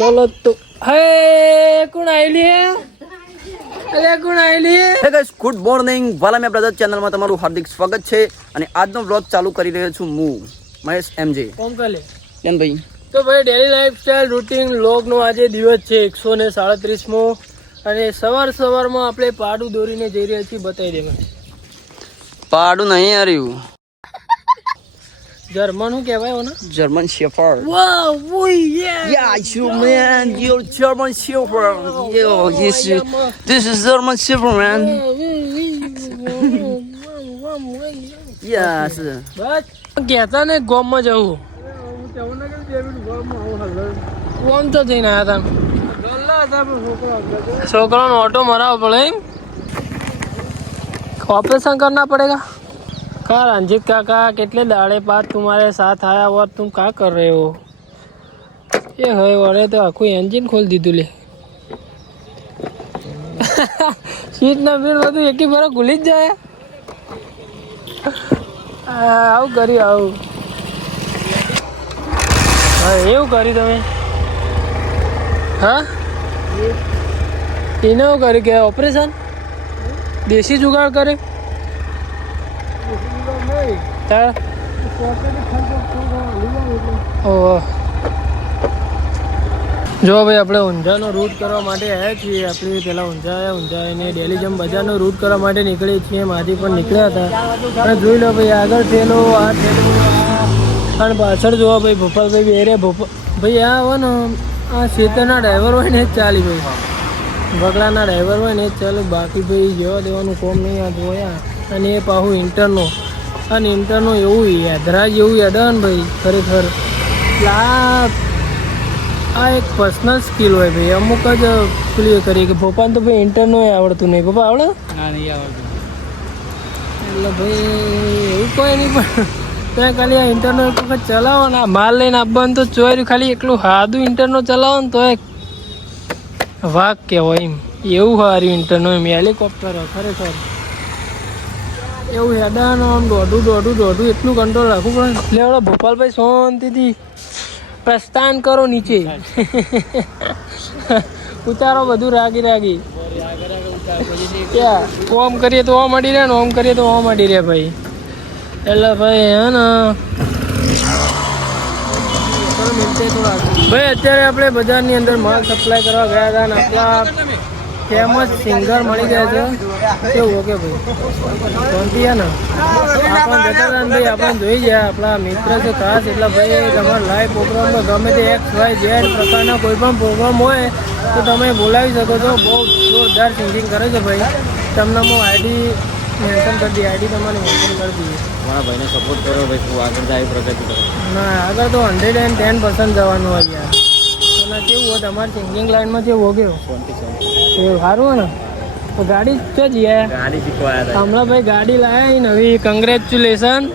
चलो तो हे कोण आईली अरे कोण आईली હે ગાઈસ ગુડ મોર્નિંગ વાલા મે બ્રધર ચેનલમાં તમારું હાર્દિક સ્વાગત છે અને આજનો વ્લોગ ચાલુ કરી રહ્યો છું હું મહેશ એમજે કોમ કાલે કેમ ભાઈ તો ભાઈ ડેલી લાઈફસ્ટાઈલ રૂટીન વ્લોગનો આજે દિવસ છે 137મો અને સવારમાં આપણે પાડું દોરીને જઈ રહ્યા છીએ બતાવી દેવા પાડું નહીં આવ્યું જર્મન શું કહેવાય ઓને જર્મન શેફર્ડ વાવ ઓય Yeah, you man, you're German Shepherd. Yo, this is German Shepherd, man. Yes. બસ કહેતા ને ગોમમાં જવું ગોમ તો જઈને આવ્યા હતા છોકરાનો ઓટો મરાવો પડે ऑपरेशन करना पड़ेगा का रंजीत काका कितने दाड़े बाद तुम्हारे साथ आया और तुम क्या कर रहे हो ये है वाले तो आखो इंजन खोल दीधु ले सीट ना फिर બધું એકી બાર ખુલી જ જાય આવું કરી આવું હા એવું કરી તમે હા એને એવું કરી કે ઓપરેશન देसी जुगाड़ करे जो भाई अपने ऊंझाનો રૂટ કરવા માટે આવ્યા છીએ આપણે પહેલાં ઊંઝાને ડેલી જમ બજારનો રૂટ કરવા માટે નીકળીએ છીએ માથી પણ નીકળ્યા હતા અને જોઈ લો ભાઈ આગળ થયેલો આ થયેલો અને પાછળ જોવા ભાઈ ભોપાલભાઈ બેરે ભાઈ આ હોય ને આ ખેતરના ડ્રાઈવર હોય ને જ ચાલી ભાઈ બગડાના ડ્રાઈવર હોય ને ચાલો બાકી ભાઈ જવા દેવાનું કોમ નહીં આ જોયા અને એ પાછું ઇન્ટરનો અને ઇન્ટરનો એવું યાદરા જેવું યાદ ને ભાઈ ખરેખર આ એક પર્સનલ સ્કિલ હોય ભાઈ અમુક જ પેલી કરીએ કે પપ્પાને તો ભાઈ ઇન્ટરનો આવડતું નહીં પપ્પા આવડે ના નહીં આવડતું એટલે ભાઈ એવું કોઈ નહીં પણ ત્યાં ખાલી આ ઇન્ટરનો એક વખત ચલાવો ને માલ લઈને આપવાનું તો ચોર્યું ખાલી એકલું સાદું ઇન્ટરનો ચલાવો ને તો એક વાઘ કહેવાય એમ એવું સારું ઇન્ટરનો એમ હેલિકોપ્ટર ખરેખર એવું હેડાનો આમ દોઢું એટલું કંટ્રોલ રાખવું પડે એટલે હવે ભોપાલભાઈ શાંતિથી પ્રસ્થાન કરો નીચે ઉતારો બધું રાગી ક્યાં ઓમ કરીએ તો ઓમ અડી રહે ને ઓમ કરીએ તો ઓમ અડી રહે ભાઈ એટલે ભાઈ હે ને ભાઈ અત્યારે આપણે બજારની અંદર માલ સપ્લાય કરવા ગયા હતા અને આપણા ફેમસ સિંગર મળી ગયા છે કેવું ઓકે ભાઈ શાંતિ ને આપણને જતા હતા ને ભાઈ આપણને જોઈ ગયા આપણા મિત્ર છે ખાસ એટલે ભાઈ તમારા લાઈવ પ્રોગ્રામમાં ગમે તે XYZ પ્રકારના કોઈ પણ પ્રોગ્રામ હોય તો તમે બોલાવી શકો છો બહુ જોરદાર સિંગિંગ કરે છે ભાઈ તમને હું આઈડી મેન્શન કરી દઈએ આઈડી તમારે મેન્શન કરી દઈએ મારા ભાઈને સપોર્ટ કરો ભાઈ તું આગળ જાય પ્રગતિ કરો ના આગળ તો 110% જવાનું હોય યાર અને કેવું હોય તમારી સિંગિંગ લાઈનમાં કેવું હો ગયો એવું સારું હોય ને તો ગાડી તો જઈએ ગાડી શીખવાયા હતા હમણાં ભાઈ ગાડી લાવ્યા નવી કંગ્રેચ્યુલેશન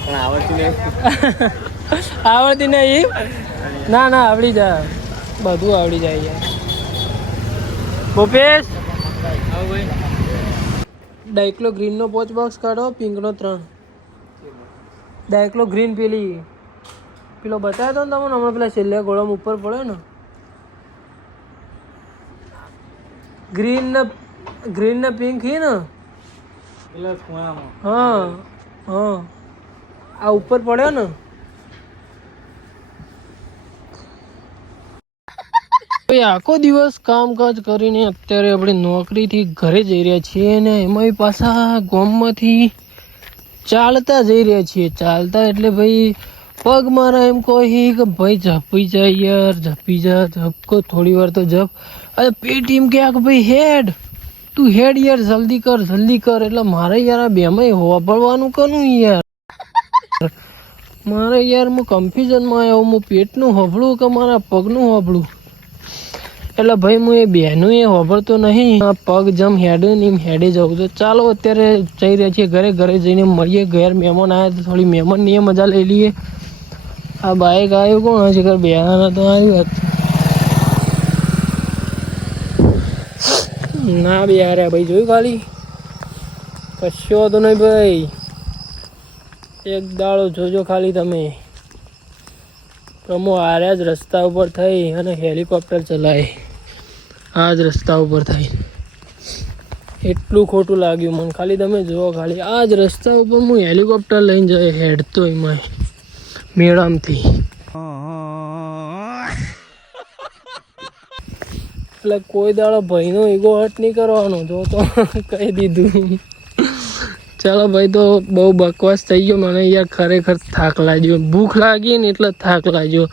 પણ આવડતી નહીં આવડતી નહીં ના આવડી જાય બધું આવડી જાય યાર ભૂપેશ ડાયક્લો ગ્રીનનો પોચ બોક્સ કાઢો પિંકનો 3 ડાયક્લો ગ્રીન પેલો બતાવ્યો હતો ને તમને હમણાં પેલા છેલ્લે ગોળામાં ઉપર પડે ને ગ્રીન ને પિંક હી ને હા આ ઉપર પડ્યો ને આખો દિવસ કામકાજ કરીને અત્યારે આપણે નોકરીથી ઘરે જઈ રહ્યા છીએ ને એમાંય પાછા ગામમાંથી ચાલતા જઈ રહ્યા છીએ ચાલતા એટલે ભાઈ પગ મારા એમ કહી કે ભાઈ ઝપી જાય યાર ઝપી જા ઝપકો થોડી વાર તો ઝપ અરે પેટ એમ કે ભાઈ તું હેડ યાર જલ્દી કર એટલે મારે યાર આ બેમાં હોબળવાનું કનું યાર મારે યાર હું કન્ફ્યુઝનમાં આવ્યો હું પેટનું હોબળું કે મારા પગનું હોબળું એટલે ભાઈ હું એ બહેનું એ હોબળતો નહીં આ પગ જમ હેડે ને એમ હેડે જવું તો ચાલો અત્યારે જઈ રહ્યા છીએ ઘરે જઈને મળીએ ઘેર મહેમાન આવ્યા તો થોડી મહેમાનની એ મજા લઈ લઈએ આ બાઈક આવ્યું કોણ હશે ઘર બેહાના તો આવ્યું ના બે યાર ભાઈ જોયું ખાલી કશો તો નહીં ભાઈ એક દાડો જોજો ખાલી તમે કમો આર્યા જ રસ્તા ઉપર થઈ અને હેલિકોપ્ટર ચલાવે આ જ રસ્તા ઉપર થઈ. એટલું ખોટું લાગ્યું મને. ખાલી તમે જુઓ, ખાલી આ જ રસ્તા ઉપર હું હેલિકોપ્ટર લઈને જાય હેડતો એમાં મેળામથી. એટલે કોઈ દાડો ભાઈનો ઈગો હટ નહીં કરવાનો. જો તો કહી દીધું. ચાલો ભાઈ, તો બહુ બકવાસ થઈ ગયો. મને યાર ખરેખર થાક લાગ્યો. ભૂખ લાગી ને એટલે થાક લાગ્યો.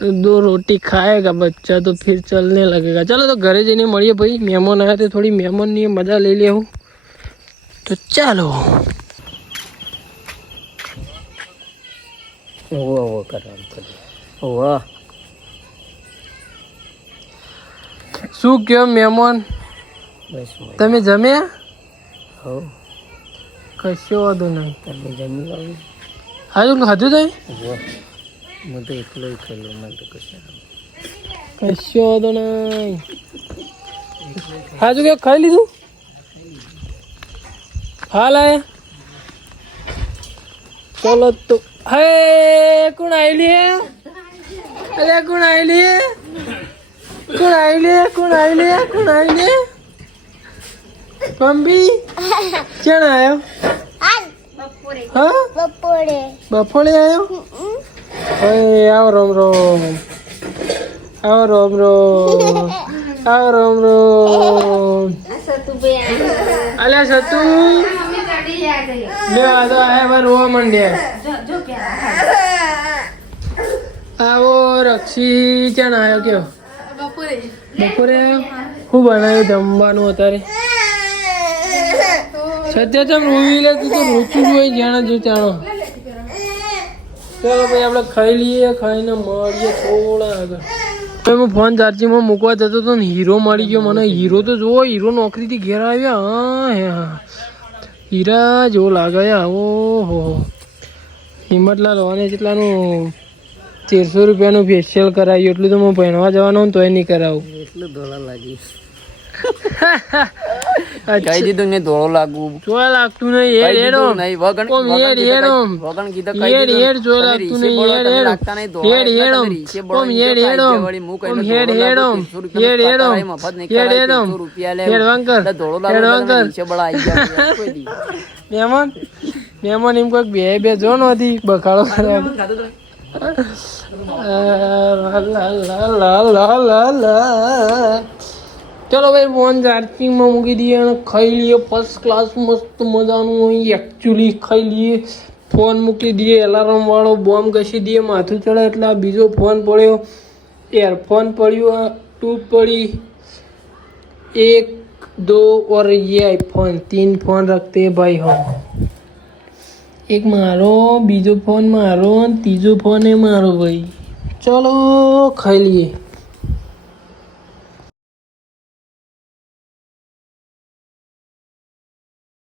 2 રોટી ખાएगा बच्चा तो फिर चलने लगेगा. चलो तो घरे जઈને મળીએ ભાઈ. મહેમાન આવ્યા તો થોડી મહેમાનની મજા લઈ લેવું. તો ચાલો. શું કયો મહેમાન? તમે જમ્યા? કશો વાંધો નહીં. તમે જમી લો. હાજુ ખાધું તમે? હું તો એકલો ખાઈ મને તો કશો વાંધો નહીં. હાજુ કે ખાઈ લીધું? હાલ આયા? ચલો તો. હે કોણ આવેલી હે? અરે કોણ આવેલી હે? કોણ આવેલી હે? કોણ આવેલી હે? કોણ આવેલી હે? પંબી ક્યાં આવ્યો? હા બપોરે આવ્યો. આવો રોમ રોમ. આવો રોમ રોમ. આવો રોમ રોમ. અલ્યા સતુ લે આ તો આયા રોવા માંડ્યા. આવો રક્ષી ક્યાં આવ્યો? કયો બપોરે આવ્યો? શું બનાવ્યું જમવાનું અત્યારે? સત્યચમ રોવી લે. તું તો રોચું હોય જાણે જો ચાણો. ચાલો ભાઈ આપણે ખાઈ લઈએ. ખાઈને મળીએ થોડા આગળ. હું ફોન ચાર્જિંગમાં મૂકવા જતો હતો ને હીરો મળી ગયો મને. હીરો તો જુઓ, હીરો નોકરીથી ઘેર આવ્યા. હા હીરા જેવો લાગે. ઓહો હિંમતલાલ વાને જેટલાનું 1300 રૂપિયાનું ફેશિયલ કરાવ્યું. એટલું તો હું પહેરવા જવાનું તોય નહીં કરાવું. એટલું ધોળા લાગી. કહી દીધું ને ધોળો લાગુ. જોવા લાગતું નહીં. હેડ હેડો હેડ હેડો હેડ હેડ જોવા લાગતું નહીં. હેડ હેડો હેડ હેડો ઓમ હેડ હેડો ઓમ હેડ હેડો હેડ હેડો હેડ હેડો હેડવાંકર હેડવાંકર. મહેમાન એમ કોઈક બે જો નથી બખાડો કરે. ચલો ભાઈ ફોન ચાર્જિંગમાં મૂકી દઈએ અને ખાઈ લઈએ. ફર્સ્ટ ક્લાસ મસ્ત મજાનું એકચ્યુઅલી ખાઈ લઈએ. ફોન મૂકી દઈએ. એલાર્મ વાળો બોમ્બ ઘસી દઈએ. માથું ચડે એટલે આ બીજો ફોન પડ્યો. એરફોન પડ્યું. ટ્યુબ પડી. 1 2 और ये आईफोन 3 फोन रखते हैं भाई हम. एक मारो, बीजो फोन मारो, तीजो फोन है मारो भाई. चलो खाई लिए.